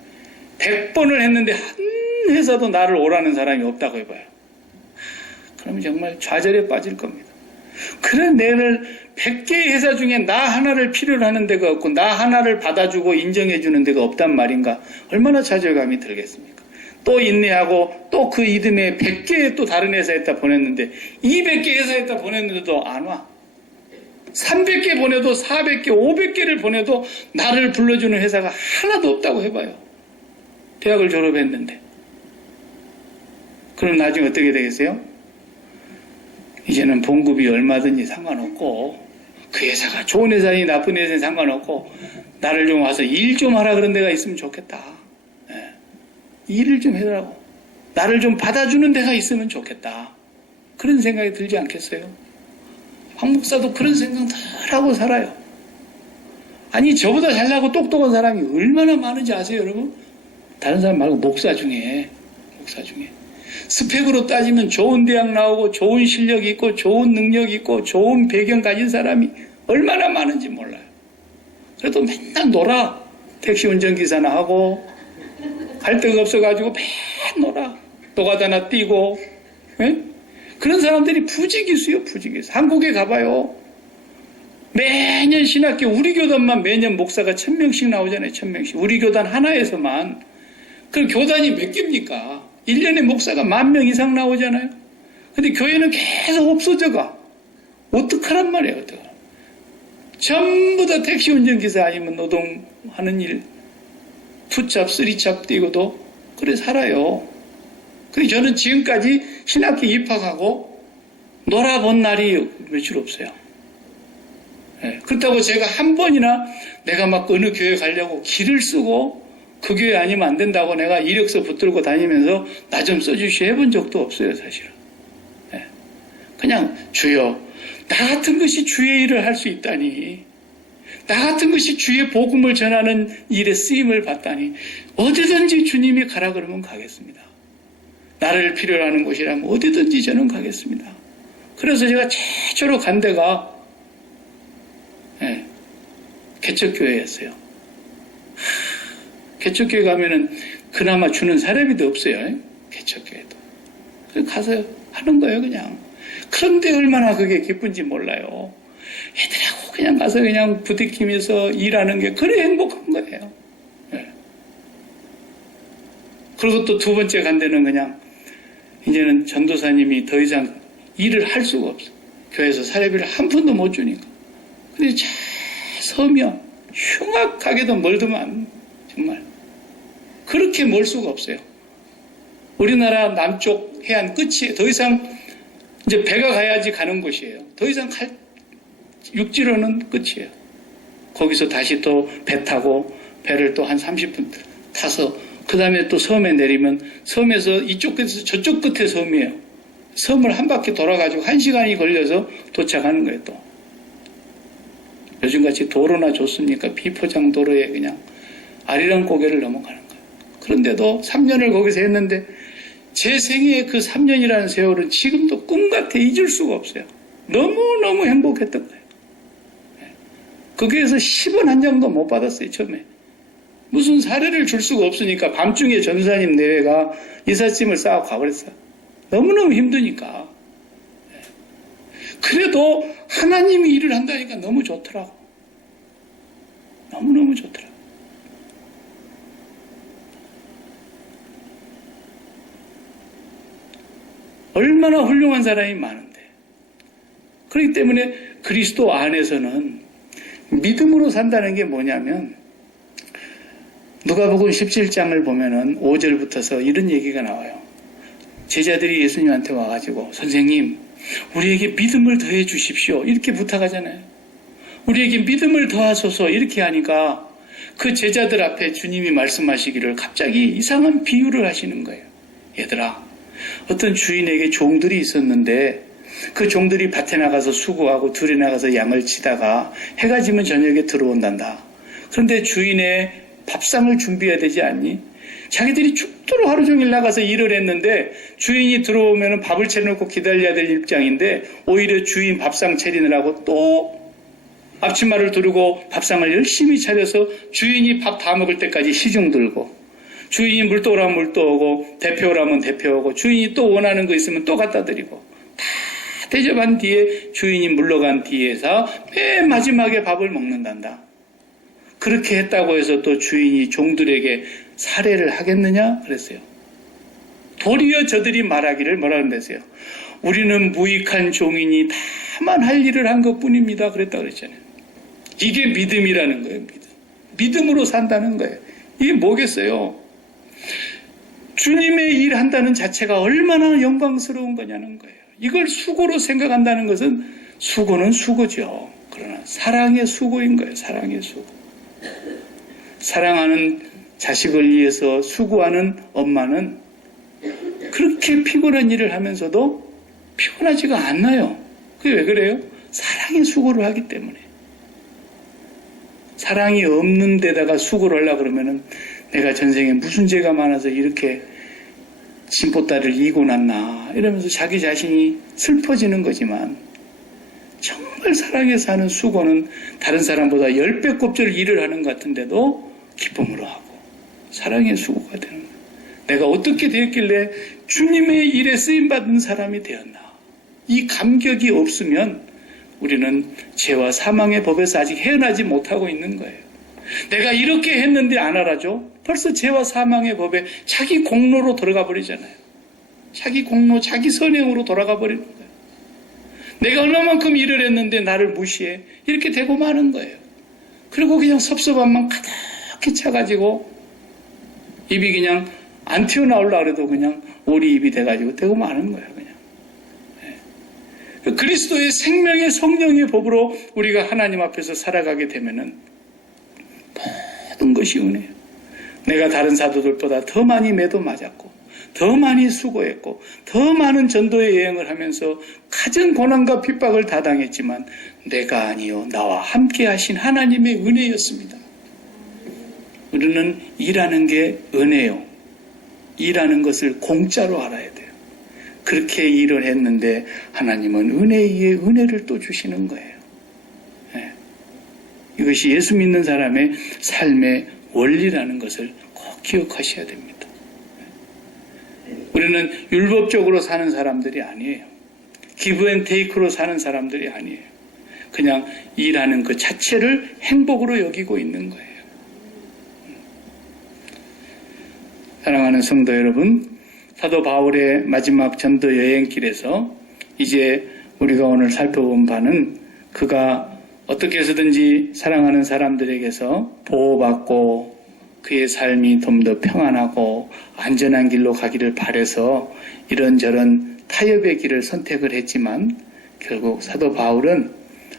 100번을 했는데 한 회사도 나를 오라는 사람이 없다고 해봐요. 그러면 정말 좌절에 빠질 겁니다. 그래 내를 100개의 회사 중에 나 하나를 필요로 하는 데가 없고 나 하나를 받아주고 인정해주는 데가 없단 말인가. 얼마나 좌절감이 들겠습니까? 또 인내하고 또 그 이듬해 100개 또 다른 회사에다 보냈는데 200개 회사에다 보냈는데도 안 와. 300개 보내도 400개, 500개를 보내도 나를 불러주는 회사가 하나도 없다고 해봐요. 대학을 졸업했는데. 그럼 나중에 어떻게 되겠어요? 이제는 봉급이 얼마든지 상관없고 그 회사가 좋은 회사니 나쁜 회사니 상관없고 나를 좀 와서 일 좀 하라 그런 데가 있으면 좋겠다. 네. 일을 좀 해달라고. 나를 좀 받아주는 데가 있으면 좋겠다. 그런 생각이 들지 않겠어요? 황 목사도 그런 생각 다 하고 살아요. 아니 저보다 잘나고 똑똑한 사람이 얼마나 많은지 아세요 여러분? 다른 사람 말고 목사 중에 스펙으로 따지면 좋은 대학 나오고 좋은 실력이 있고 좋은 능력이 있고 좋은 배경 가진 사람이 얼마나 많은지 몰라요. 그래도 맨날 놀아. 택시 운전기사나 하고 갈 데가 없어가지고 맨날 놀아. 노가다나 뛰고 예? 그런 사람들이 부지기수요. 부지기수. 한국에 가봐요. 매년 신학교 우리 교단만 매년 목사가 1000명씩 나오잖아요. 1000명씩. 우리 교단 하나에서만. 그럼 교단이 몇 개입니까? 1년에 목사가 10,000명 이상 나오잖아요. 근데 교회는 계속 없어져가. 어떡하란 말이에요. 어떡하. 전부 다 택시 운전기사 아니면 노동하는 일. 투잡, 쓰리잡 뛰고도 그래 살아요. 그래서 저는 지금까지 신학교 입학하고 놀아본 날이 며칠 없어요. 네. 그렇다고 제가 한 번이나 내가 막 어느 교회 가려고 길을 쓰고 그 교회 아니면 안 된다고 내가 이력서 붙들고 다니면서 나 좀 써주시 해본 적도 없어요, 사실은. 네. 그냥 주여, 나 같은 것이 주의 일을 할 수 있다니, 나 같은 것이 주의 복음을 전하는 일에 쓰임을 받다니 어디든지 주님이 가라 그러면 가겠습니다. 나를 필요로 하는 곳이라면 어디든지 저는 가겠습니다. 그래서 제가 최초로 간 데가 네, 개척교회였어요. 개척교회 가면은 그나마 주는 사람이 없어요. 개척교회도. 그래서 가서 하는 거예요, 그냥. 그런데 얼마나 그게 기쁜지 몰라요. 애들하고 그냥 가서 그냥 부딪히면서 일하는 게 그래 행복한 거예요. 예. 그리고 또 두 번째 간 데는 그냥 이제는 전도사님이 더 이상 일을 할 수가 없어. 교회에서 사례비를 한 푼도 못 주니까. 근데 잘 서면 흉악하게도 멀더만 정말 그렇게 멀 수가 없어요. 우리나라 남쪽 해안 끝이 더 이상 이제 배가 가야지 가는 곳이에요. 더 이상 육지로는 끝이에요. 거기서 다시 또 배 타고 배를 또 한 30분 타서 그 다음에 또 섬에 내리면 섬에서 이쪽 끝에서 저쪽 끝에 섬이에요. 섬을 한 바퀴 돌아가지고 1시간이 걸려서 도착하는 거예요. 또 요즘같이 도로나 좋습니까? 비포장 도로에 그냥 아리랑 고개를 넘어가는 거예요. 그런데도 3년을 거기서 했는데 제 생애의 그 3년이라는 세월은 지금도 꿈같아 잊을 수가 없어요. 너무너무 행복했던 거예요. 거기에서 10원 한 장도 못 받았어요. 처음에. 무슨 사례를 줄 수가 없으니까 밤중에 전사님 내외가 이삿짐을 싸고 가버렸어요. 너무너무 힘드니까. 그래도 하나님이 일을 한다니까 너무 좋더라고. 너무너무 좋더라고. 얼마나 훌륭한 사람이 많은데. 그렇기 때문에 그리스도 안에서는 믿음으로 산다는 게 뭐냐면 누가복음 17장을 보면은 5절부터서 이런 얘기가 나와요. 제자들이 예수님한테 와가지고 선생님 우리에게 믿음을 더해 주십시오 이렇게 부탁하잖아요. 우리에게 믿음을 더하소서 이렇게 하니까 그 제자들 앞에 주님이 말씀하시기를 갑자기 이상한 비유를 하시는 거예요. 얘들아 어떤 주인에게 종들이 있었는데 그 종들이 밭에 나가서 수고하고 들에 나가서 양을 치다가 해가 지면 저녁에 들어온단다. 그런데 주인의 밥상을 준비해야 되지 않니? 자기들이 죽도록 하루 종일 나가서 일을 했는데 주인이 들어오면 밥을 차려놓고 기다려야 될 입장인데 오히려 주인 밥상 차리느라고 또 앞치마를 두르고 밥상을 열심히 차려서 주인이 밥 다 먹을 때까지 시중 들고 주인이 물 떠오라면 물 떠오고 대표 오라면 대표 오고 주인이 또 원하는 거 있으면 또 갖다 드리고 다 대접한 뒤에 주인이 물러간 뒤에서 맨 마지막에 밥을 먹는단다. 그렇게 했다고 해서 또 주인이 종들에게 살해를 하겠느냐? 그랬어요. 도리어 저들이 말하기를 뭐라 그랬어요? 우리는 무익한 종이니 다만 할 일을 한 것뿐입니다. 그랬다고 그랬잖아요. 이게 믿음이라는 거예요. 믿음으로 산다는 거예요. 이게 뭐겠어요? 주님의 일 한다는 자체가 얼마나 영광스러운 거냐는 거예요. 이걸 수고로 생각한다는 것은 수고는 수고죠. 그러나 사랑의 수고인 거예요. 사랑의 수고. 사랑하는 자식을 위해서 수고하는 엄마는 그렇게 피곤한 일을 하면서도 피곤하지가 않아요. 그게 왜 그래요? 사랑의 수고를 하기 때문에. 사랑이 없는 데다가 수고를 하려고 그러면은 내가 전생에 무슨 죄가 많아서 이렇게 진보따를 이고 났나 이러면서 자기 자신이 슬퍼지는 거지만 정말 사랑해서 하는 수고는 다른 사람보다 10배 곱절 일을 하는 것 같은데도 기쁨으로 하고 사랑의 수고가 되는 거예요. 내가 어떻게 되었길래 주님의 일에 쓰임받은 사람이 되었나. 이 감격이 없으면 우리는 죄와 사망의 법에서 아직 헤어나지 못하고 있는 거예요. 내가 이렇게 했는데 안 알아줘? 벌써 죄와 사망의 법에 자기 공로로 돌아가 버리잖아요. 자기 공로, 자기 선행으로 돌아가 버리는 거예요. 내가 얼마만큼 일을 했는데 나를 무시해? 이렇게 되고 마는 거예요. 그리고 그냥 섭섭함만 가득히 차가지고 입이 그냥 안 튀어나오려고 해도 그냥 오리 입이 돼가지고 되고 마는 거예요. 그냥. 네. 그리스도의 생명의 성령의 법으로 우리가 하나님 앞에서 살아가게 되면은 모든 것이 은혜예요. 내가 다른 사도들보다 더 많이 매도 맞았고 더 많이 수고했고 더 많은 전도의 여행을 하면서 가진 고난과 핍박을 다 당했지만 내가 아니요 나와 함께 하신 하나님의 은혜였습니다. 우리는 일하는 게 은혜요. 일하는 것을 공짜로 알아야 돼요. 그렇게 일을 했는데 하나님은 은혜 위에 은혜를 또 주시는 거예요. 네. 이것이 예수 믿는 사람의 삶의 원리라는 것을 꼭 기억하셔야 됩니다. 우리는 율법적으로 사는 사람들이 아니에요. 기브 앤 테이크로 사는 사람들이 아니에요. 그냥 일하는 그 자체를 행복으로 여기고 있는 거예요. 사랑하는 성도 여러분, 사도 바울의 마지막 전도 여행길에서 이제 우리가 오늘 살펴본 바는 그가 어떻게 해서든지 사랑하는 사람들에게서 보호받고 그의 삶이 좀 더 평안하고 안전한 길로 가기를 바라서 이런저런 타협의 길을 선택을 했지만 결국 사도 바울은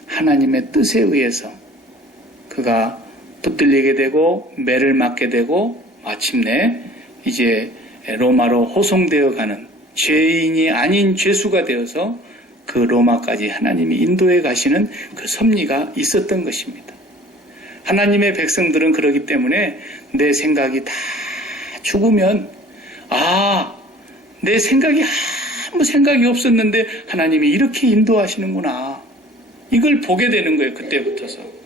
하나님의 뜻에 의해서 그가 붙들리게 되고 매를 맞게 되고 마침내 이제 로마로 호송되어 가는 죄인이 아닌 죄수가 되어서 그 로마까지 하나님이 인도해 가시는 그 섭리가 있었던 것입니다. 하나님의 백성들은 그러기 때문에 내 생각이 다 죽으면 내 생각이 아무 생각이 없었는데 하나님이 이렇게 인도하시는구나. 이걸 보게 되는 거예요. 그때부터서.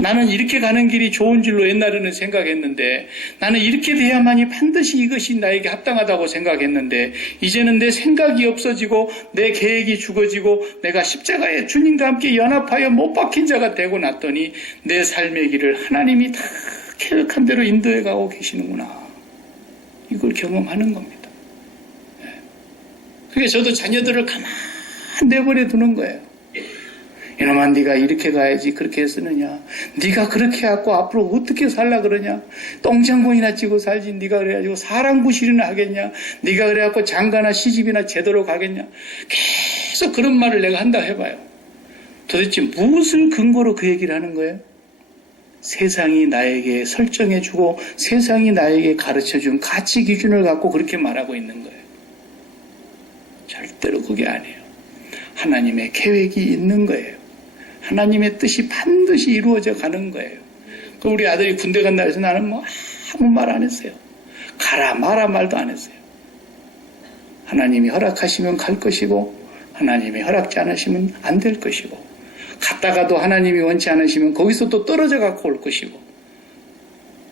나는 이렇게 가는 길이 좋은 줄로 옛날에는 생각했는데 나는 이렇게 돼야만이 반드시 이것이 나에게 합당하다고 생각했는데 이제는 내 생각이 없어지고 내 계획이 죽어지고 내가 십자가에 주님과 함께 연합하여 못 박힌 자가 되고 났더니 내 삶의 길을 하나님이 다 계획한 대로 인도해 가고 계시는구나. 이걸 경험하는 겁니다. 그게 저도 자녀들을 가만 내버려 두는 거예요. 이놈아, 네가 이렇게 가야지 그렇게 했으느냐. 네가 그렇게 해갖고 앞으로 어떻게 살라 그러냐. 똥장군이나 찌고 살지. 네가 그래가지고 사람 구실이나 하겠냐. 네가 그래갖고 장가나 시집이나 제대로 가겠냐. 계속 그런 말을 내가 한다 해봐요. 도대체 무엇을 근거로 그 얘기를 하는 거예요? 세상이 나에게 설정해주고 세상이 나에게 가르쳐준 가치 기준을 갖고 그렇게 말하고 있는 거예요. 절대로 그게 아니에요. 하나님의 계획이 있는 거예요. 하나님의 뜻이 반드시 이루어져 가는 거예요. 우리 아들이 군대 간다 해서 나는 아무 말 안 했어요. 가라 마라 말도 안 했어요. 하나님이 허락하시면 갈 것이고 하나님이 허락지 않으시면 안 될 것이고 갔다가도 하나님이 원치 않으시면 거기서 또 떨어져 갖고 올 것이고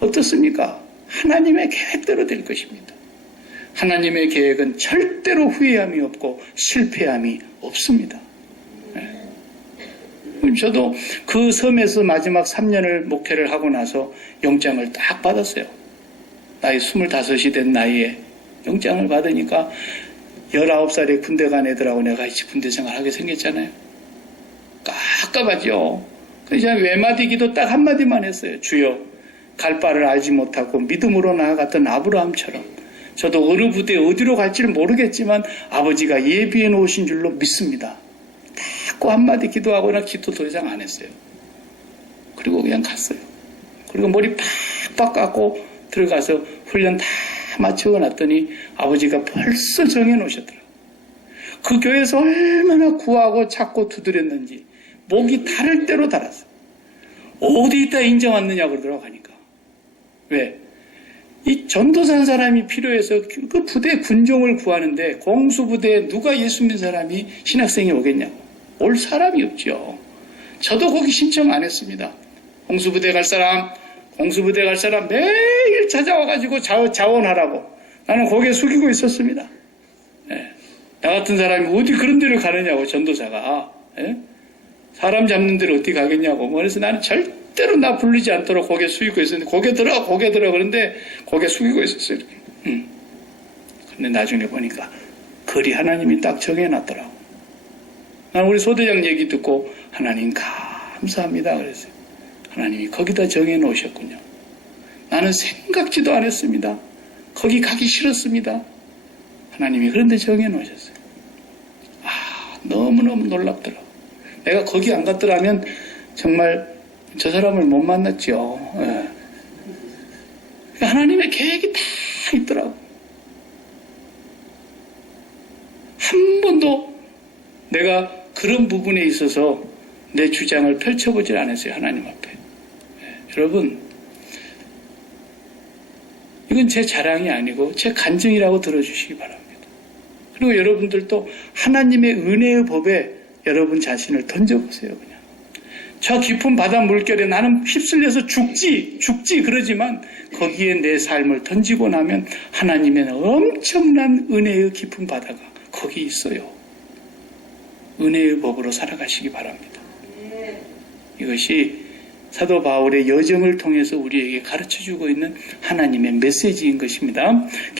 어떻습니까? 하나님의 계획대로 될 것입니다. 하나님의 계획은 절대로 후회함이 없고 실패함이 없습니다. 저도 그 섬에서 마지막 3년을 목회를 하고 나서 영장을 딱 받았어요. 나이 25이 된 나이에 영장을 받으니까 19살에 군대 간 애들하고 내가 같이 군대 생활하게 생겼잖아요. 깝깝하죠. 그래서 외마디 기도 딱 한마디만 했어요. 주여, 갈 바를 알지 못하고 믿음으로 나아갔던 아브라함처럼 저도 어느 부대에 어디로 갈지를 모르겠지만 아버지가 예비해 놓으신 줄로 믿습니다. 딱 한마디 기도하거나 기도 더 이상 안 했어요. 그리고 그냥 갔어요. 그리고 머리 팍팍 깎고 들어가서 훈련 다 마치고 났더니 아버지가 벌써 정해 놓으셨더라고요. 그 교회에서 얼마나 구하고 찾고 두드렸는지 목이 다를 대로 달았어요. 어디다 인정 왔느냐고 그러더라고 하니까. 왜? 이 전도산 사람이 필요해서 그 부대 군종을 구하는데 공수부대에 누가 예수 믿는 사람이 신학생이 오겠냐고. 올 사람이 없죠. 저도 거기 신청 안 했습니다. 공수부대 갈 사람 매일 찾아와가지고 자원하라고. 나는 고개 숙이고 있었습니다. 네. 나 같은 사람이 어디 그런 데를 가느냐고, 전도사가. 네? 사람 잡는 데를 어떻게 가겠냐고. 그래서 나는 절대로 나 부르지 않도록 고개 숙이고 있었는데, 고개 들어. 그런데 고개 숙이고 있었어요. 이렇게. 근데 나중에 보니까 글이 하나님이 딱 정해놨더라고. 나는 우리 소대장 얘기 듣고 하나님 감사합니다 그랬어요. 하나님이 거기다 정해놓으셨군요. 나는 생각지도 않았습니다. 거기 가기 싫었습니다. 하나님이 그런데 정해놓으셨어요. 너무너무 놀랍더라고. 내가 거기 안 갔더라면 정말 저 사람을 못 만났죠. 예. 하나님의 계획이 다 있더라고. 한 번도 내가 그런 부분에 있어서 내 주장을 펼쳐보질 않았어요. 하나님 앞에. 여러분, 이건 제 자랑이 아니고 제 간증이라고 들어주시기 바랍니다. 그리고 여러분들도 하나님의 은혜의 법에 여러분 자신을 던져보세요. 그냥 저 깊은 바다 물결에 나는 휩쓸려서 죽지 그러지만 거기에 내 삶을 던지고 나면 하나님의 엄청난 은혜의 깊은 바다가 거기 있어요. 은혜의 법으로 살아가시기 바랍니다. 이것이 사도 바울의 여정을 통해서 우리에게 가르쳐주고 있는 하나님의 메시지인 것입니다.